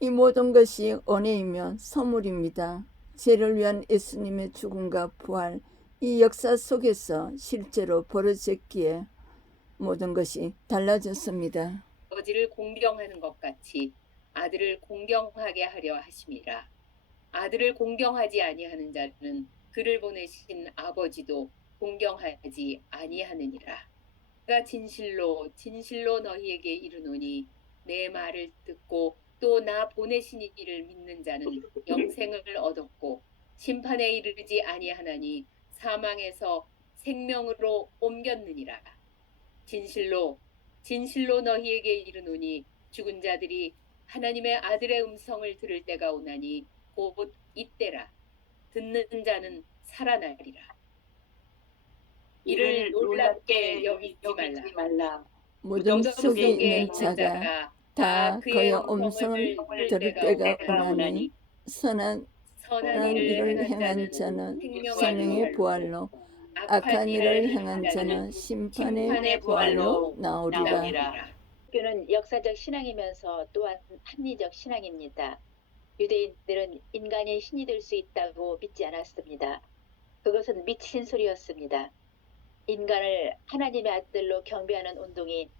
이 모든 것이 은혜이며 선물입니다. 죄를 위한 예수님의 죽음과 부활, 이 역사 속에서 실제로 벌어졌기에 모든 것이 달라졌습니다. 아버지를 공경하는 것 같이 아들을 공경하게 하려 하심이라. 아들을 공경하지 아니하는 자는 그를 보내신 아버지도 공경하지 아니하느니라. 내가 진실로 진실로 너희에게 이르노니 내 말을 듣고 또 나 보내신 이를 믿는 자는 영생을 얻었고 심판에 이르지 아니하나니 사망에서 생명으로 옮겼느니라. 진실로 진실로 너희에게 이르노니 죽은 자들이 하나님의 아들의 음성을 들을 때가 오나니 곧 이때라. 듣는 자는 살아나리라. 이를 놀랍게 여기지 말라. 무덤 속에 있는 자가 다 그의 음성을 들을 때가 오나니 선한 선한 일을 행한 자는 생명의 부활로 악한 일을 행한 자는 심판의 부활로 나오리라. 나오리라 교는 역사적 신앙이면서 또한 합리적 신앙입니다. 유대인들은 인간이 신이 될 수 있다고 믿지 않았습니다. 그것은 미친 소리였습니다. 인간을 하나님의 아들로 경배하는 운동이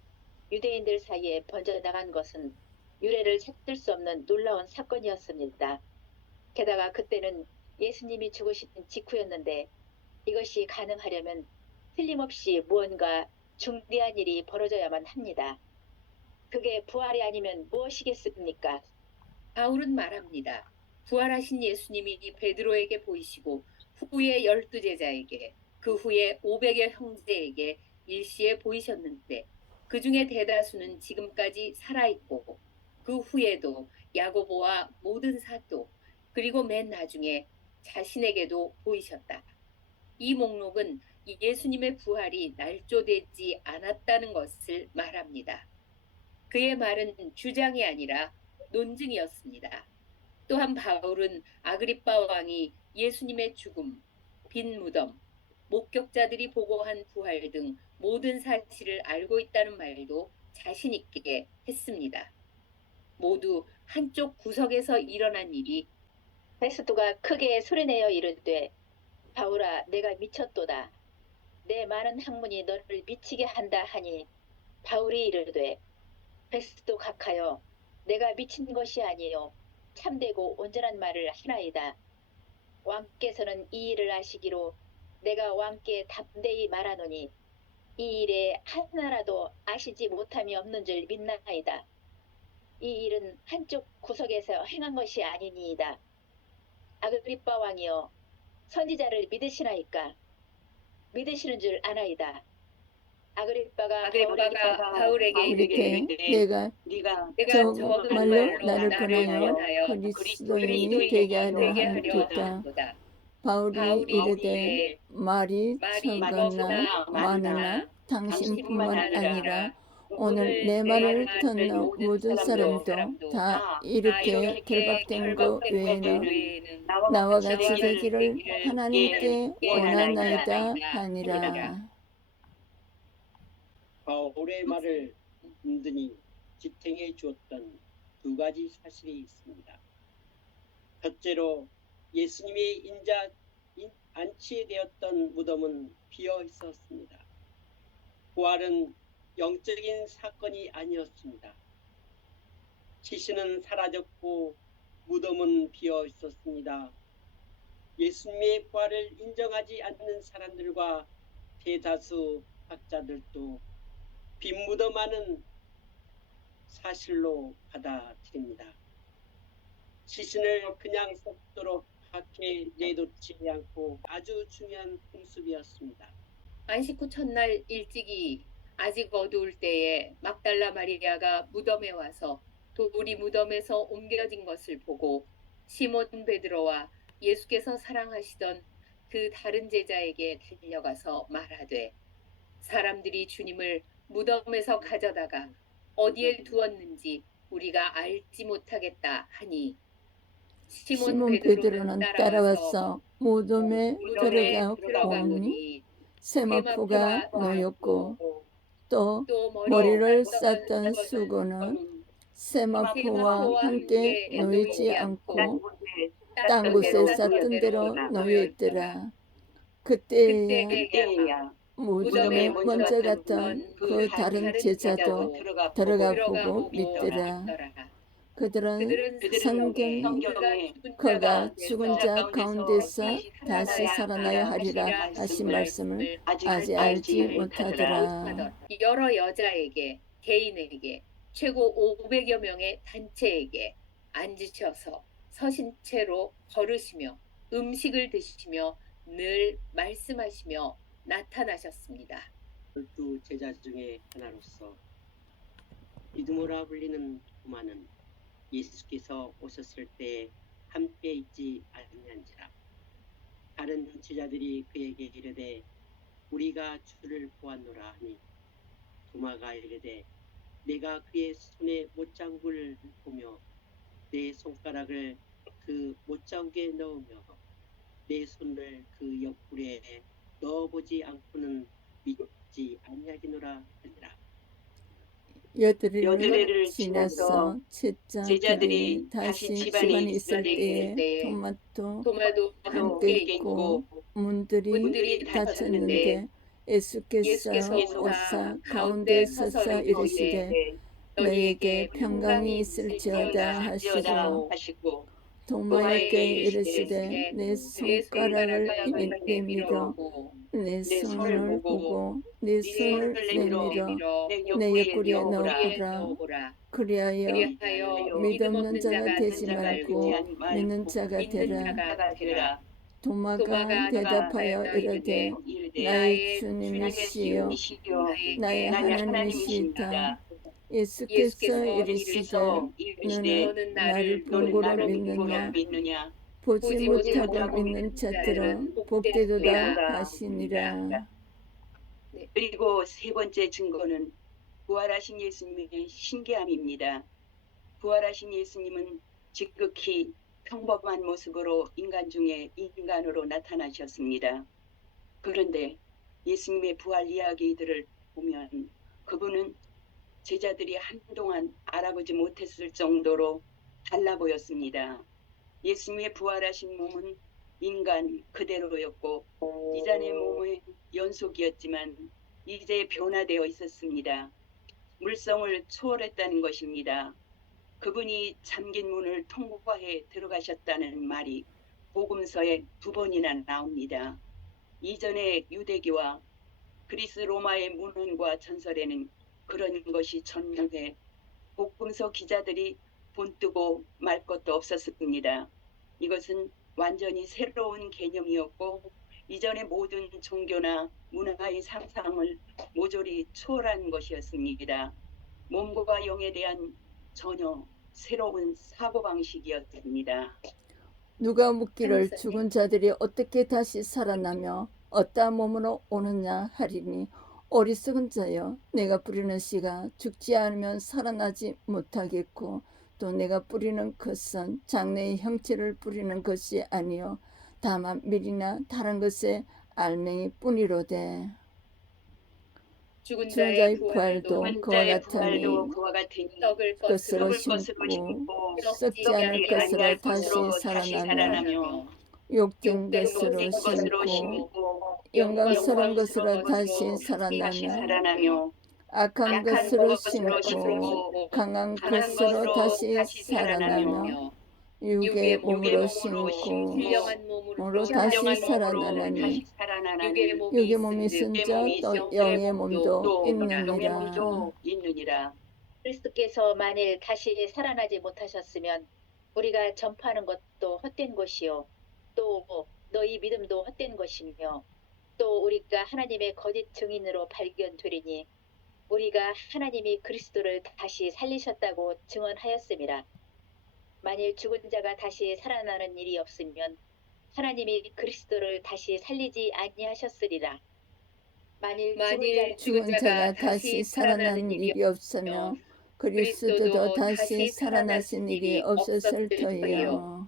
유대인들 사이에 번져나간 것은 유래를 찾을 수 없는 놀라운 사건이었습니다. 게다가 그때는 예수님이 죽으신 직후였는데 이것이 가능하려면 틀림없이 무언가 중대한 일이 벌어져야만 합니다. 그게 부활이 아니면 무엇이겠습니까? 바울은 말합니다. 부활하신 예수님이 베드로에게 보이시고 후에 열두 제자에게 그 후에 오백의 형제에게 일시에 보이셨는데 그 중에 대다수는 지금까지 살아있고 그 후에도 야고보와 모든 사도 그리고 맨 나중에 자신에게도 보이셨다. 이 목록은 예수님의 부활이 날조되지 않았다는 것을 말합니다. 그의 말은 주장이 아니라 논증이었습니다. 또한 바울은 아그리빠 왕이 예수님의 죽음, 빈 무덤, 목격자들이 보고한 부활 등 모든 사실을 알고 있다는 말도 자신 있게 했습니다. 모두 한쪽 구석에서 일어난 일이 베스도가 크게 소리내어 이르되 바울아 내가 미쳤도다. 내 많은 학문이 너를 미치게 한다 하니 바울이 이르되 베스도 각하여 내가 미친 것이 아니요 참되고 온전한 말을 하나이다. 왕께서는 이 일을 아시기로 내가 왕께 담대히 말하노니 이 일에 하나라도 아시지 못함이 없는 줄 믿나이다. 이 일은 한쪽 구석에서 행한 것이 아니니이다. 아그리빠 왕이여 선지자를 믿으시나이까? 믿으시는 줄 아나이다. 아그리빠가 아그리빠가 바울에게 이렇게 이르되 내가 내가 정말로 나를 보내어 그리스도인이 되게 하려 하였다. 바울이 이르되 말이 적으나 많으나 당신뿐만 아니라 오늘 내 말을 듣는 모든 사람도 다 이렇게 결박된 것 외에는 나와 같이 되기를 하나님께 원하나이다 하니라. 바울의 말을 든든히 지탱해 주었던 두 가지 사실이 있습니다. 첫째로 예수님이 인자 인- 안치되었던 무덤은 비어 있었습니다. 부활은 영적인 사건이 아니었습니다. 시신은 사라졌고 무덤은 비어 있었습니다. 예수님의 부활을 인정하지 않는 사람들과 대다수 학자들도 빈 무덤만은 사실로 받아들입니다. 시신을 그냥 썩도록 밖에 내놓지 않고 아주 중요한 풍습이었습니다. 안식 후 첫날 일찍이 아직 어두울 때에 막달라 마리아가 무덤에 와서 돌이 무덤에서 옮겨진 것을 보고 시몬 베드로와 예수께서 사랑하시던 그 다른 제자에게 달려가서 말하되 사람들이 주님을 무덤에서 가져다가 어디에 두었는지 우리가 알지 못하겠다 하니 시몬 베드로는 따라와서 무덤에 들어가 보니 세마포가 놓였고 또또 머리를 쌌던 수건은 세마포와 함께 놓이지 않고 땅 곳에 쌌던 대로 놓여 있더라. 그때에 그때야 무덤에 먼저 갔던 그 다른 제자도 들어가 보고 믿더라. 그들은 성경 성경에 그가 죽은 자 가운데서 다시 살아나야 하리라 하신 말씀을 아직 알지 못하더라. 여러 여자에게 개인에게 최고 500여 명의 단체에게 앉으셔서 서신 채로 걸으시며 음식을 드시며 늘 말씀하시며 나타나셨습니다. 열두 제자 중에 하나로서 이두모라 불리는 도마는 예수께서 오셨을 때 함께 있지 아니한지라 다른 제자들이 그에게 이르되 우리가 주를 보았노라 하니 도마가 이르되 내가 그의 손에 못자국을 보며 내 손가락을 그 못자국에 넣으며 내 손을 그 옆구리에 넣어보지 않고는 믿지 아니하기노라 하니라. 여드레를 지나서 제자들이 다시 집안에 있을 때에 토마토 도마도 함께 있고 문들이 문들이 닫혔는데 예수께서 예수께서 오사 가운데 서서 이르시되 너희에게 평강이 있을지어다 하시고 도마에게 이르시되 내 손가락을 내밀어 내내 손을 보고 내네 손을 내밀어 내 옆구리에 넣어보라. 그리하여 믿없는 자가 되지 말고 믿는 자가 되라. 도마가 대답하여 이르되 나의 주님이시여 나의 하나님이시다. 예수께서 이르시되 너는 나를 본고로 믿느냐 보지 못하고 믿는 자들은 복되도다 하시니라 그리고 세 번째 증거는 부활하신 예수님의 신기함입니다. 부활하신 예수님은 지극히 평범한 모습으로 인간 중에 인간으로 나타나셨습니다. 그런데 예수님의 부활 이야기들을 보면 그분은 제자들이 한동안 알아보지 못했을 정도로 달라 보였습니다. 예수님의 부활하신 몸은 인간 그대로였고 이전의 몸의 연속이었지만 이제 변화되어 있었습니다. 물성을 초월했다는 것입니다. 그분이 잠긴 문을 통과해 들어가셨다는 말이 복음서에 두 번이나 나옵니다. 이전의 유대교와 그리스 로마의 문헌과 전설에는 그런 것이 전무해 복음서 기자들이 본뜨고 말 것도 없었습니다. 이것은 완전히 새로운 개념이었고 이전의 모든 종교나 문화의 상상을 모조리 초월한 것이었습니다. 몸과 영에 대한 전혀 새로운 사고방식이었습니다. 누가 묻기를. 죽은 자들이 어떻게 다시 살아나며 어떠한 몸으로 오느냐 하리니 어리석은 자여 내가 뿌리는 씨가 죽지 않으면 살아나지 못하겠고 또 내가 뿌리는 것은 장래의 형체를 뿌리는 것이 아니요 다만 밀이나 다른 것의 알맹이 뿐이로되 죽은 자의 부활도 그와 같으니 심고 심고 썩지 않을 것으로 다시 살아나며 욕된 것으로 심고 영광스러운 것으로 다시 살아나며 악한 것으로 심고 강한 것으로 다시 살아나며 육의 몸으로 심고 몸으로 다시 살아나나니 육의 몸이 몸이 또 영의 몸도 있느니라. 그리스도께서 만일 다시 살아나지 못하셨으면 우리가 전파하는 것도 헛된 것이요 또 너희 믿음도 헛된 것이며 또 우리가 하나님의 거짓 증인으로 발견되리니 우리가 하나님이 그리스도를 다시 살리셨다고 증언하였습니다. 만일 죽은 자가 다시 살아나는 일이 없으면 하나님이 그리스도를 다시 살리지 아니하셨으리라. 만일 만일 죽은 자가 다시 살아나는 일이 없으며 그리스도도 다시 살아나신 일이 없었을 터이요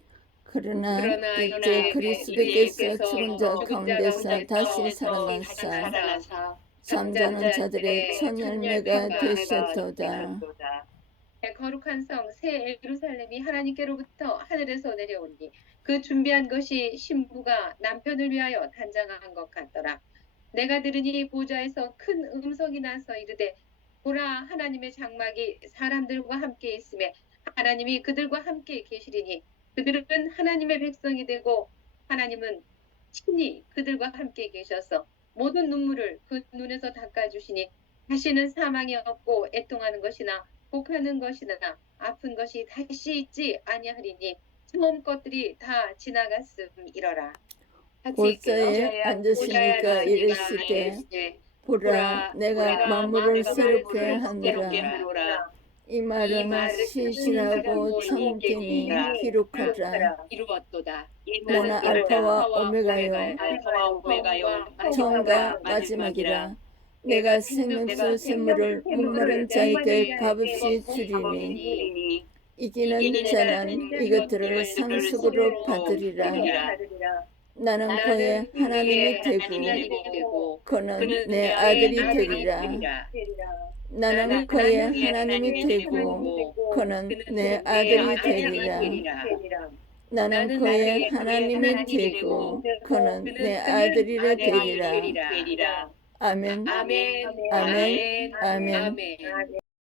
그러나 그러나 이제 그리스도께서 죽은 자 가운데서 다시 살아나사 잠자는 자들의 천열매가 되셨도다. 거룩한 성 새 예루살렘이 하나님께로부터 하늘에서 내려오니 그 준비한 것이 신부가 남편을 위하여 단장한 것 같더라. 내가 들으니 보좌에서 큰 음성이 나서 이르되 보라 하나님의 장막이 사람들과 함께 있음에 하나님이 그들과 함께 계시리니 그들은 하나님의 백성이 되고 하나님은 친히 그들과 함께 계셔서 모든 눈물을 그 눈에서 닦아주시니 다시는 사망이 없고 애통하는 것이나 복하는 것이나 아픈 것이 다시 있지 아니하리니 처음 것들이 다 지나갔음이러라. 골짜에 앉으시니까 이르시되 보라 내가 만물을 새롭게 하느라 이 말은 시시라고 참되니 기록하라. 나는 알파와 오메가요. 처음과 마지막이라. 내가 생명수 샘물을 목마른 자에게 값없이 주리니. 이기는 자는 이것들을 상속으로 받으리라. 나는 그의 하나님이 되고 그는 내 아들이 되리라 나는 그의 하나님이 되고 그는 내 아들이 되리라. 나는 그의 하나님이 되고 그는 내 아들이라 되리라. 아멘. 아멘. 아멘. 아멘